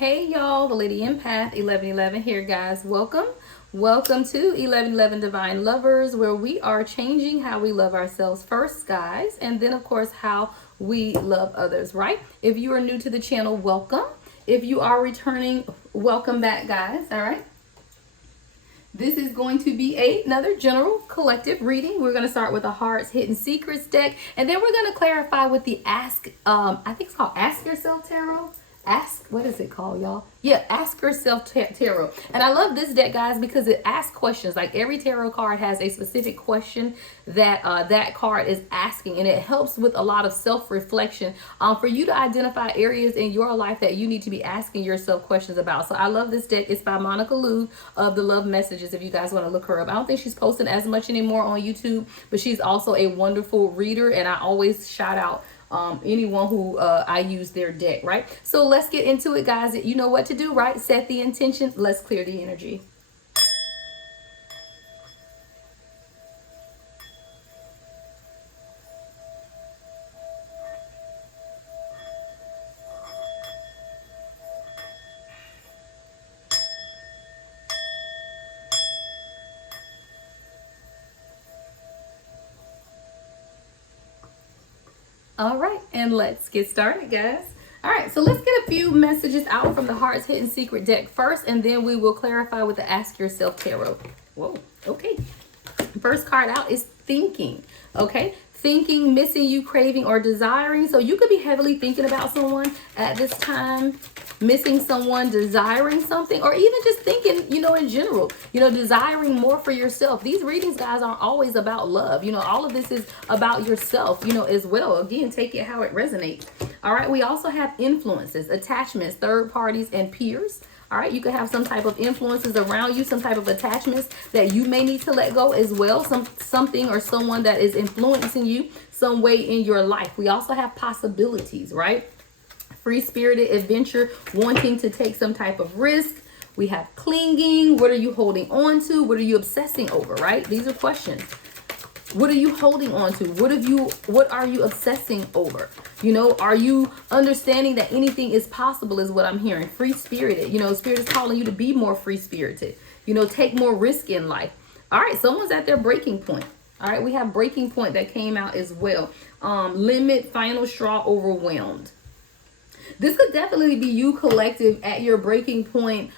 Hey y'all, the Lady Empath 1111 here, guys. Welcome to 1111 Divine Lovers, where we are changing how we love ourselves first, guys, and then of course how we love others, right? If you are new to the channel, welcome. If you are returning, welcome back, guys. All right. This is going to be another general collective reading. We're going to start with the Heart's Hidden Secrets deck, and then we're going to clarify with the I think it's called Ask Yourself Tarot. What is it called, y'all? Yeah, Ask Yourself Tarot. And I love this deck, guys, because it asks questions. Like every tarot card has a specific question that that card is asking, and it helps with a lot of self-reflection for you to identify areas in your life that you need to be asking yourself questions about. So I love this deck. It's by Monica Lou of The Love Messages, if you guys want to look her up. I don't think she's posting as much anymore on YouTube, but she's also a wonderful reader, and I always shout out anyone who I use their deck, right? So let's get into it, guys. You know what to do, right? Set the intention. Let's clear the energy. All right, and let's get started, guys. All right, so let's get a few messages out from the Heart's Hidden Secret deck first, and then we will clarify with the Ask Yourself Tarot. Whoa, okay. First card out is thinking, okay? Thinking, missing you, craving, or desiring. So you could be heavily thinking about someone at this time, missing someone, desiring something, or even just thinking, in general, desiring more for yourself. These readings, guys, aren't always about love. All of this is about yourself, as well. Again, take it how it resonates. All right, we also have influences, attachments, third parties, and peers. All right, you could have some type of influences around you, some type of attachments that you may need to let go as well. Something or someone that is influencing you some way in your life. We also have possibilities, right? Free-spirited adventure, wanting to take some type of risk. We have clinging. What are you holding on to? What are you obsessing over, right? These are questions. What are you holding on to? What are you obsessing over? Are you understanding that anything is possible is what I'm hearing. Free-spirited. Spirit is calling you to be more free-spirited. Take more risk in life. All right, someone's at their breaking point. All right, we have breaking point that came out as well. Limit, final straw, overwhelmed. This could definitely be you collective at your breaking point,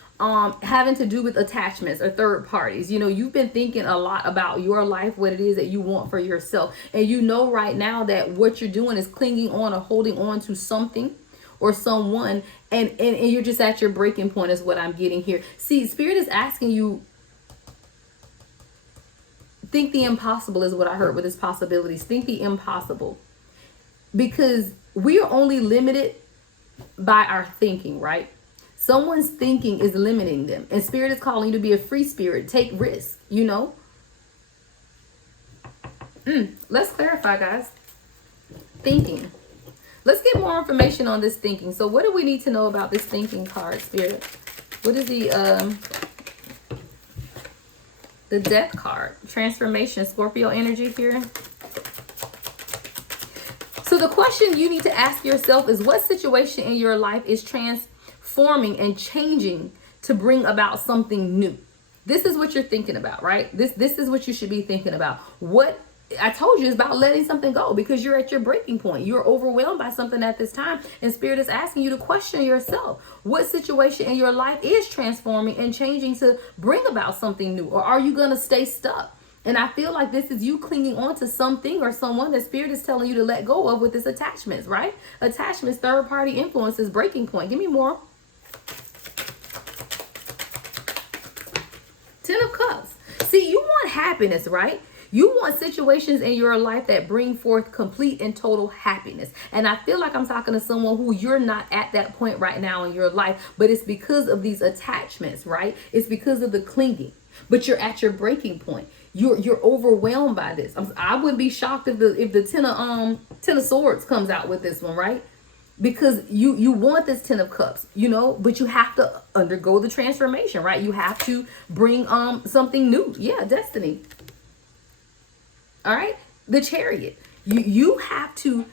having to do with attachments or third parties. You've been thinking a lot about your life, what it is that you want for yourself. And right now that what you're doing is clinging on or holding on to something or someone, and you're just at your breaking point is what I'm getting here. See, Spirit is asking you, think the impossible is what I heard with this possibilities. Think the impossible. Because we are only limited by our thinking, right? Someone's thinking is limiting them. And Spirit is calling you to be a free spirit. Take risks, Let's clarify, guys. Thinking. Let's get more information on this thinking. So what do we need to know about this thinking card, Spirit? What is the Death card? Transformation, Scorpio energy here. So the question you need to ask yourself is, what situation in your life is transforming and changing to bring about something new? This is what you're thinking about, right? This is what you should be thinking about. What I told you is about letting something go, because you're at your breaking point. You're overwhelmed by something at this time, and Spirit is asking you to question yourself. What situation in your life is transforming and changing to bring about something new? Or are you going to stay stuck? And I feel like this is you clinging on to something or someone that Spirit is telling you to let go of with this attachments, right? Attachments, third party influences, breaking point. Give me more. Ten of Cups. See, you want happiness, right? You want situations in your life that bring forth complete and total happiness. And I feel like I'm talking to someone who you're not at that point right now in your life, but it's because of these attachments, right? It's because of the clinging, but you're at your breaking point. You're overwhelmed by this. I wouldn't be shocked if the Ten of Swords comes out with this one, right? Because you want this Ten of Cups, but you have to undergo the transformation, right? You have to bring something new. Yeah, destiny. All right, the Chariot. You have to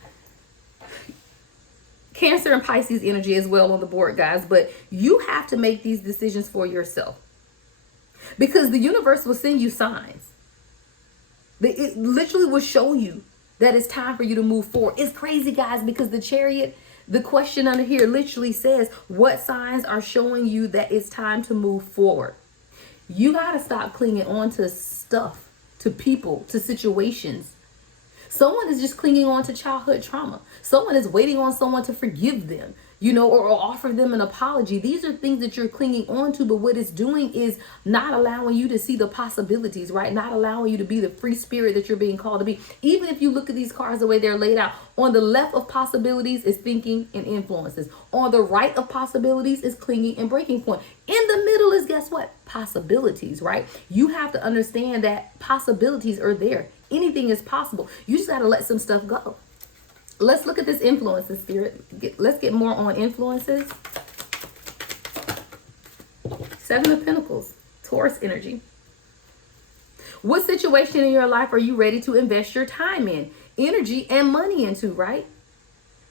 Cancer and Pisces energy as well on the board, guys. But you have to make these decisions for yourself, because the universe will send you signs. It literally will show you that it's time for you to move forward. It's crazy, guys, because the Chariot, the question under here literally says, what signs are showing you that it's time to move forward? You got to stop clinging on to stuff, to people, to situations. Someone is just clinging on to childhood trauma. Someone is waiting on someone to forgive them, or offer them an apology. These are things that you're clinging on to, but what it's doing is not allowing you to see the possibilities, right? Not allowing you to be the free spirit that you're being called to be. Even if you look at these cards the way they're laid out, on the left of possibilities is thinking and influences. On the right of possibilities is clinging and breaking point. In the middle is, guess what? Possibilities, right? You have to understand that possibilities are there. Anything is possible. You just got to let some stuff go. Let's look at this influences, Spirit. Let's get more on influences. 7 of Pentacles, Taurus energy. What situation in your life are you ready to invest your time in, energy, and money into, right?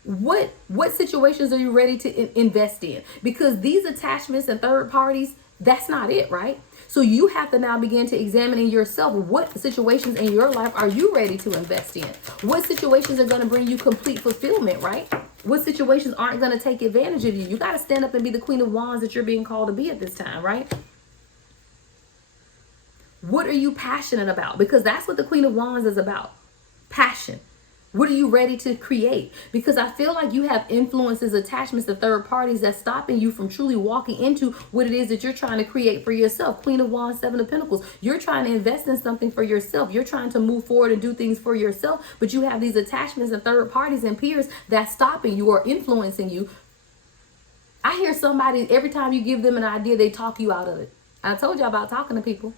What situations are you ready to invest in? Because these attachments and third parties, that's not it, right? So you have to now begin to examine in yourself, what situations in your life are you ready to invest in? What situations are going to bring you complete fulfillment, right? What situations aren't going to take advantage of you? You got to stand up and be the Queen of Wands that you're being called to be at this time, right? What are you passionate about? Because that's what the Queen of Wands is about. Passion. What are you ready to create? Because I feel like you have influences, attachments to third parties that's stopping you from truly walking into what it is that you're trying to create for yourself. Queen of Wands, 7 of Pentacles. You're trying to invest in something for yourself. You're trying to move forward and do things for yourself, but you have these attachments and third parties and peers that's stopping you or influencing you. I hear somebody, every time you give them an idea, they talk you out of it. I told you about talking to people.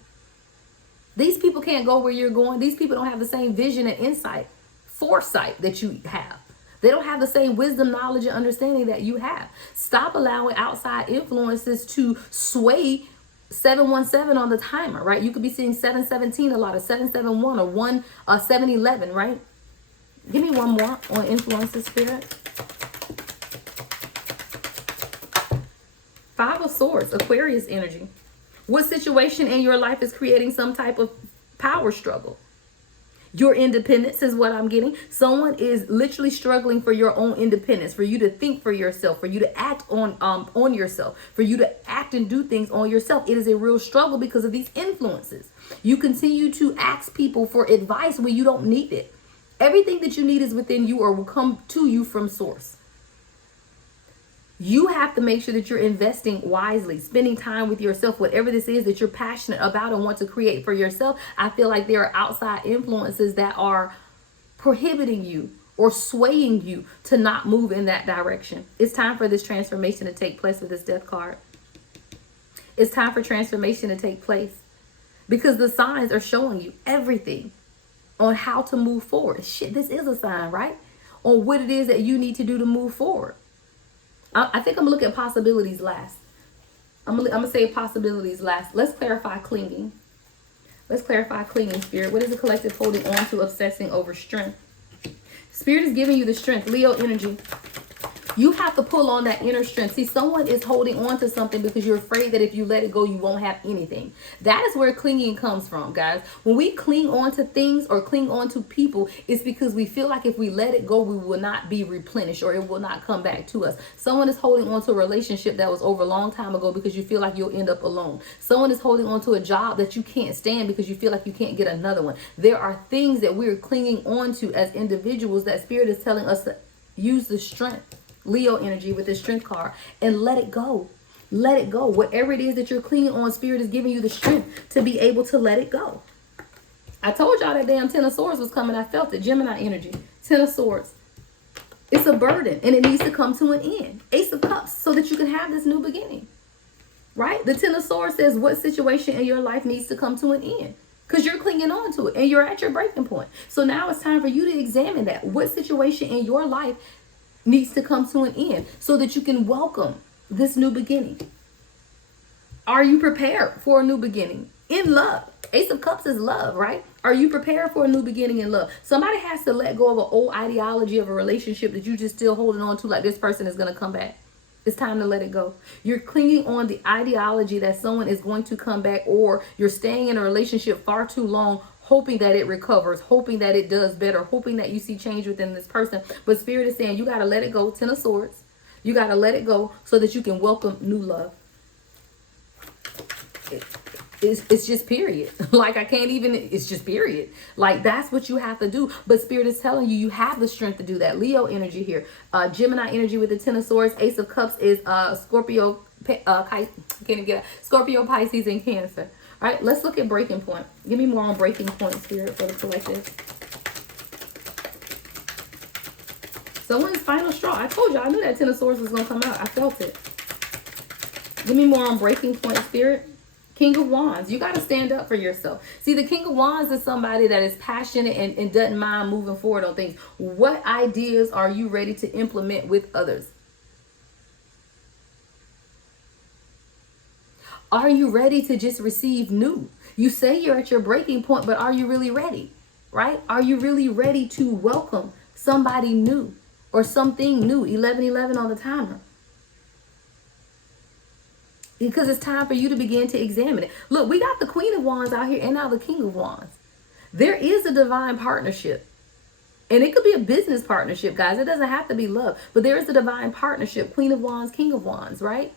These people can't go where you're going. These people don't have the same vision and insight, foresight that you have. They don't have the same wisdom, knowledge, and understanding that you have. Stop allowing outside influences to sway 717 on the timer, right? You could be seeing 717 a lot, of 771 or 711, right? Give me one more on influences, Spirit. 5 of Swords, Aquarius energy. What situation in your life is creating some type of power struggle? Your independence is what I'm getting. Someone is literally struggling for your own independence, for you to think for yourself, for you to act on yourself, for you to act and do things on yourself. It is a real struggle because of these influences. You continue to ask people for advice when you don't need it. Everything that you need is within you or will come to you from source. You have to make sure that you're investing wisely, spending time with yourself, whatever this is that you're passionate about and want to create for yourself. I feel like there are outside influences that are prohibiting you or swaying you to not move in that direction. It's time for this transformation to take place with this Death card. It's time for transformation to take place because the signs are showing you everything on how to move forward. Shit, this is a sign, right? On what it is that you need to do to move forward. I think I'm gonna look at possibilities last. I'm gonna say possibilities last. Let's clarify clinging. Let's clarify clinging, Spirit. What is the collective holding on to, obsessing over strength? Spirit is giving you the strength, Leo energy. You have to pull on that inner strength. See, someone is holding on to something because you're afraid that if you let it go, you won't have anything. That is where clinging comes from, guys. When we cling on to things or cling on to people, it's because we feel like if we let it go, we will not be replenished or it will not come back to us. Someone is holding on to a relationship that was over a long time ago because you feel like you'll end up alone. Someone is holding on to a job that you can't stand because you feel like you can't get another one. There are things that we're clinging on to as individuals that Spirit is telling us to use the strength. Leo energy with the strength card and let it go. Let it go. Whatever it is that you're clinging on, Spirit is giving you the strength to be able to let it go. I told y'all that damn 10 of Swords was coming. I felt it. Gemini energy. 10 of Swords. It's a burden and it needs to come to an end. Ace of Cups so that you can have this new beginning. Right? The 10 of Swords says what situation in your life needs to come to an end. Because you're clinging on to it and you're at your breaking point. So now it's time for you to examine that. What situation in your life needs to come to an end so that you can welcome this new beginning? Are you prepared for a new beginning? in love. Ace of Cups is love, right? Are you prepared for a new beginning in love? Somebody has to let go of an old ideology of a relationship that you just still holding on to, like this person is going to come back. It's time to let it go. You're clinging on the ideology that someone is going to come back, or you're staying in a relationship far too long, hoping that it recovers, hoping that it does better, hoping that you see change within this person. But Spirit is saying you got to let it go. 10 of Swords. You got to let it go so that you can welcome new love. It's just period. Like I can't even, it's just period. Like that's what you have to do. But Spirit is telling you, you have the strength to do that. Leo energy here. Gemini energy with the 10 of Swords. Ace of Cups is Scorpio, Scorpio, Pisces, and Cancer. All right, let's look at breaking point. Give me more on breaking point, Spirit, for the collective. Someone's final straw. I told you, I knew that 10 of Swords was going to come out. I felt it. Give me more on breaking point, Spirit. King of Wands, you got to stand up for yourself. See, the King of Wands is somebody that is passionate and doesn't mind moving forward on things. What ideas are you ready to implement with others? Are you ready to just receive new? You say you're at your breaking point, but are you really ready? Right? Are you really ready to welcome somebody new or something new? 11:11 on the timer. Because it's time for you to begin to examine it. Look, we got the Queen of Wands out here and now the King of Wands. There is a divine partnership. And it could be a business partnership, guys. It doesn't have to be love. But there is a divine partnership. Queen of Wands, King of Wands, right?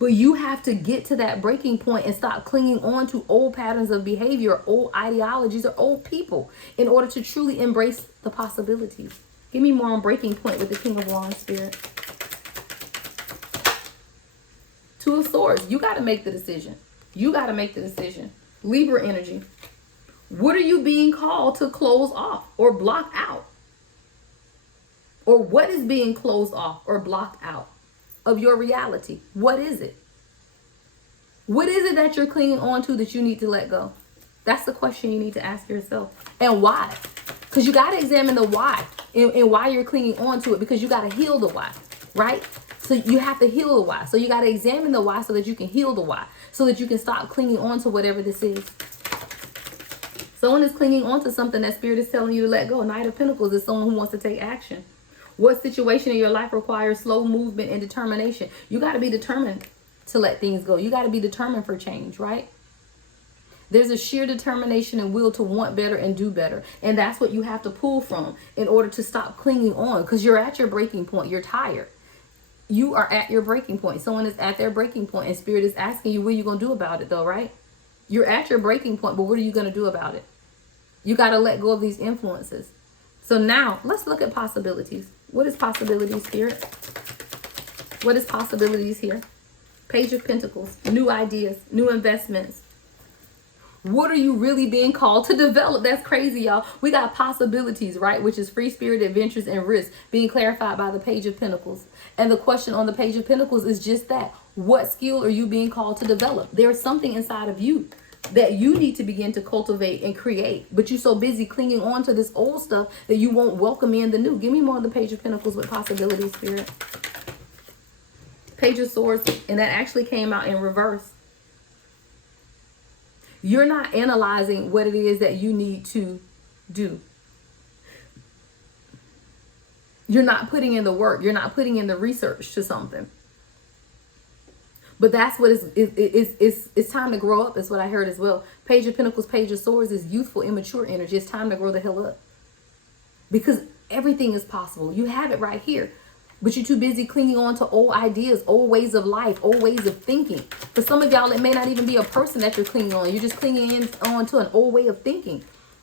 But you have to get to that breaking point and stop clinging on to old patterns of behavior, old ideologies, or old people in order to truly embrace the possibilities. Give me more on breaking point with the King of Wands, Spirit. 2 of Swords. You got to make the decision. You got to make the decision. Libra energy. What are you being called to close off or block out? Or what is being closed off or blocked out of your reality? What is it? What is it that you're clinging on to that you need to let go? That's the question you need to ask yourself. And why? Because you got to examine the why and why you're clinging on to it, because you got to heal the why, right? So you have to heal the why. So you got to examine the why so that you can heal the why. So that you can stop clinging on to whatever this is. Someone is clinging on to something that Spirit is telling you to let go. Knight of Pentacles is someone who wants to take action. What situation in your life requires slow movement and determination? You got to be determined to let things go. You got to be determined for change, right? There's a sheer determination and will to want better and do better. And that's what you have to pull from in order to stop clinging on, because you're at your breaking point. You're tired. You are at your breaking point. Someone is at their breaking point, and Spirit is asking you, what are you going to do about it though, right? You're at your breaking point, but what are you going to do about it? You got to let go of these influences. So now let's look at possibilities. What is possibilities, Spirit? What is possibilities here? Page of Pentacles, new ideas, new investments. What are you really being called to develop? That's crazy, y'all. We got possibilities, right? Which is free spirit, adventures, and risk being clarified by the Page of Pentacles. And the question on the Page of Pentacles is just that. What skill are you being called to develop? There's something inside of you that you need to begin to cultivate and create. But you're so busy clinging on to this old stuff that you won't welcome in the new. Give me more on the Page of Pentacles with possibilities, Spirit. Page of Swords, and that actually came out in reverse. You're not analyzing what it is that you need to do. You're not putting in the work. You're not putting in the research to something. But that's what it's time to grow up. Is what I heard as well. Page of Pentacles, Page of Swords is youthful, immature energy. It's time to grow the hell up. Because everything is possible. You have it right here. But you're too busy clinging on to old ideas, old ways of life, old ways of thinking. For some of y'all, it may not even be a person that you're clinging on. You're just clinging on to an old way of thinking.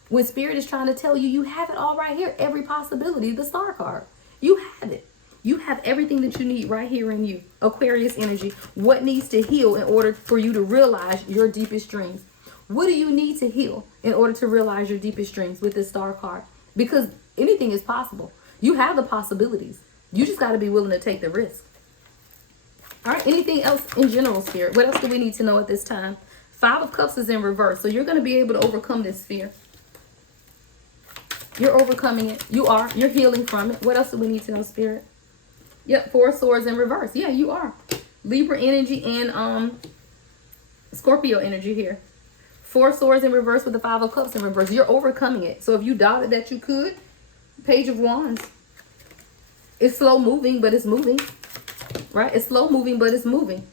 When Spirit is trying to tell you, you have it all right here. Every possibility, the Star card. You have it. You have everything that you need right here in you. Aquarius energy. What needs to heal in order for you to realize your deepest dreams? What do you need to heal in order to realize your deepest dreams with this Star card? Because anything is possible. You have the possibilities. You just got to be willing to take the risk. All right. Anything else in general, Spirit? What else do we need to know at this time? 5 of Cups is in reverse. So you're going to be able to overcome this fear. You're overcoming it. You are. You're healing from it. What else do we need to know, Spirit? Yep. 4 of Swords in reverse. Yeah, you are. Libra energy and Scorpio energy here. Four of Swords in reverse with the Five of Cups in reverse. You're overcoming it. So if you doubted that you could, Page of Wands. It's slow moving, but it's moving. Right? It's slow moving, but it's moving.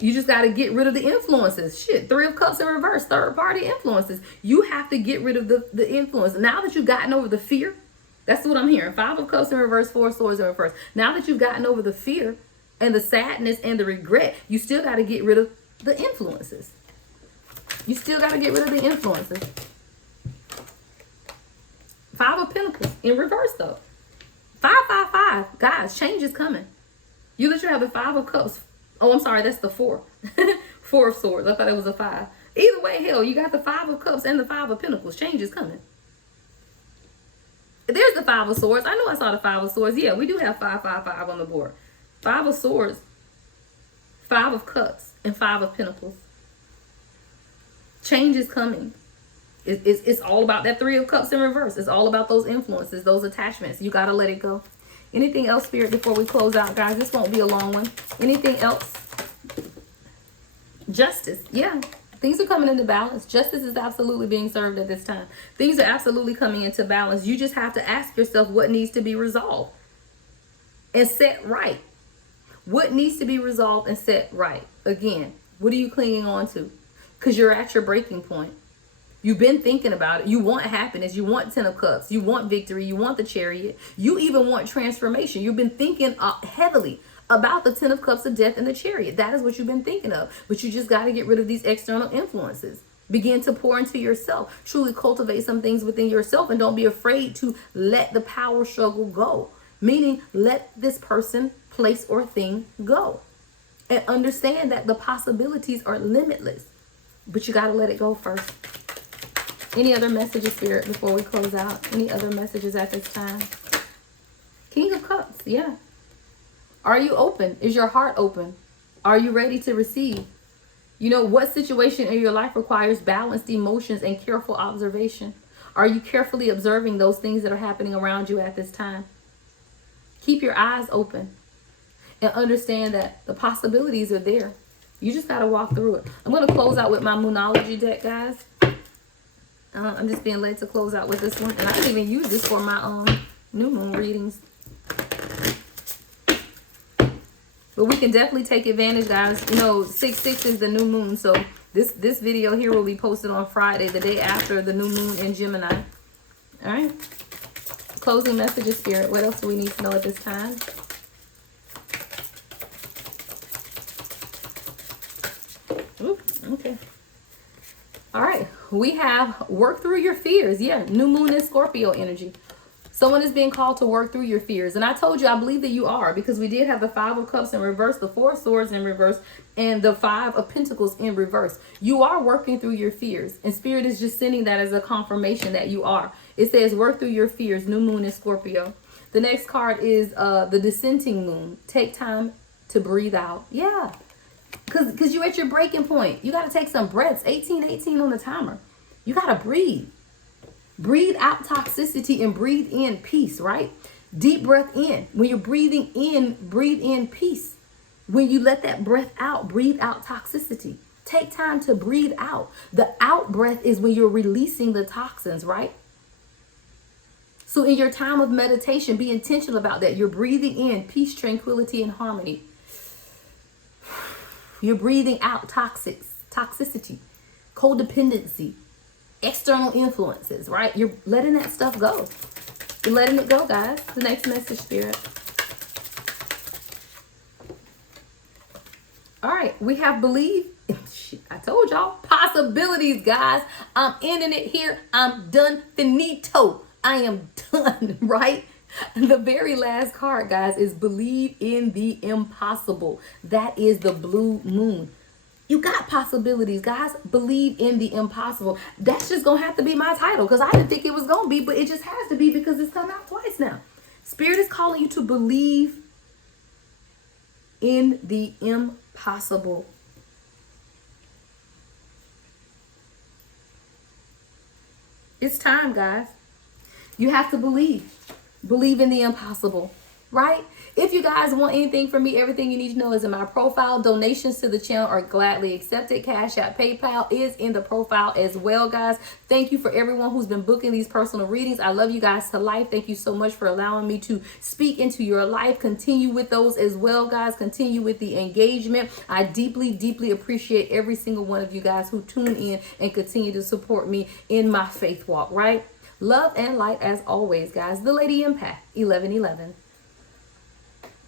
You just got to get rid of the influences. Shit, Three of Cups in reverse, third party influences. You have to get rid of the influence. Now that you've gotten over the fear, that's what I'm hearing. Five of Cups in reverse, Four of Swords in reverse. Now that you've gotten over the fear and the sadness and the regret, you still got to get rid of the influences. You still got to get rid of the influences. Five of Pentacles in reverse though. 555. Guys, change is coming. You literally have the Five of Cups. Oh, I'm sorry. That's the four. Four of Swords. I thought it was a five. Either way, hell, you got the Five of Cups and the Five of Pentacles. Change is coming. There's the Five of Swords. I know I saw the Five of Swords. Yeah, we do have 555 on the board. Five of Swords, Five of Cups, and Five of Pentacles. Change is coming. It's all about that Three of Cups in reverse. It's all about those influences, those attachments. You got to let it go. Anything else, Spirit, before we close out, guys? This won't be a long one. Anything else? Justice. Yeah. Things are coming into balance. Justice is absolutely being served at this time. Things are absolutely coming into balance. You just have to ask yourself what needs to be resolved and set right. What needs to be resolved and set right? Again, what are you clinging on to? Because you're at your breaking point. You've been thinking about it. You want happiness. You want Ten of Cups. You want victory. You want the Chariot. You even want transformation. You've been thinking heavily about the Ten of Cups of Death and the Chariot. That is what you've been thinking of. But you just got to get rid of these external influences. Begin to pour into yourself. Truly cultivate some things within yourself. And don't be afraid to let the power struggle go. Meaning, let this person, place, or thing go. And understand that the possibilities are limitless. But you got to let it go first. Any other messages, Spirit, before we close out? Any other messages at this time? King of Cups, yeah. Are you open? Is your heart open? Are you ready to receive? You know, what situation in your life requires balanced emotions and careful observation? Are you carefully observing those things that are happening around you at this time? Keep your eyes open and understand that the possibilities are there. You just got to walk through it. I'm going to close out with my Moonology deck, guys. I'm just being led to close out with this one. And I didn't even use this for my new moon readings. But we can definitely take advantage, guys. You know, 6/6 is the new moon. So this video here will be posted on Friday, the day after the new moon in Gemini. All right. Closing messages, Spirit. What else do we need to know at this time? Ooh, okay. All right, we have work through your fears. Yeah, new moon is Scorpio energy. Someone is being called to work through your fears. And I told you, I believe that you are, because we did have the Five of Cups in reverse, the Four of Swords in reverse, and the Five of Pentacles in reverse. You are working through your fears. And Spirit is just sending that as a confirmation that you are. It says work through your fears, new moon is Scorpio. The next card is the Dissenting moon. Take time to breathe out. Yeah. Because you're at your breaking point. You got to take some breaths. 18 on the timer. You got to breathe. Breathe out toxicity and breathe in peace, right? Deep breath in. When you're breathing in, breathe in peace. When you let that breath out, breathe out toxicity. Take time to breathe out. The out breath is when you're releasing the toxins, right? So in your time of meditation, be intentional about that. You're breathing in peace, tranquility, and harmony. You're breathing out toxicity, codependency, external influences, right? You're letting that stuff go. You're letting it go, guys. The next message, Spirit. All right, we have believe. I told y'all, possibilities, guys. I'm ending it here. I'm done. Finito. I am done, right? The very last card, guys, is believe in the impossible. That is the blue moon. You got possibilities, guys. Believe in the impossible. That's just going to have to be my title because I didn't think it was going to be, but it just has to be because it's come out twice now. Spirit is calling you to believe in the impossible. It's time, guys. You have to believe. Believe in the impossible. right? If you guys want anything from me, everything you need to know is in my profile. Donations to the channel are gladly accepted. Cash App, PayPal is in the profile as well, guys. Thank you for everyone who's been booking these personal readings. I love you guys to life. Thank you so much for allowing me to speak into your life. Continue with those as well, guys. Continue with the engagement. I deeply, deeply appreciate every single one of you guys who tune in and continue to support me in my faith walk, right? Love and light as always, guys. The Lady Empath, 1111.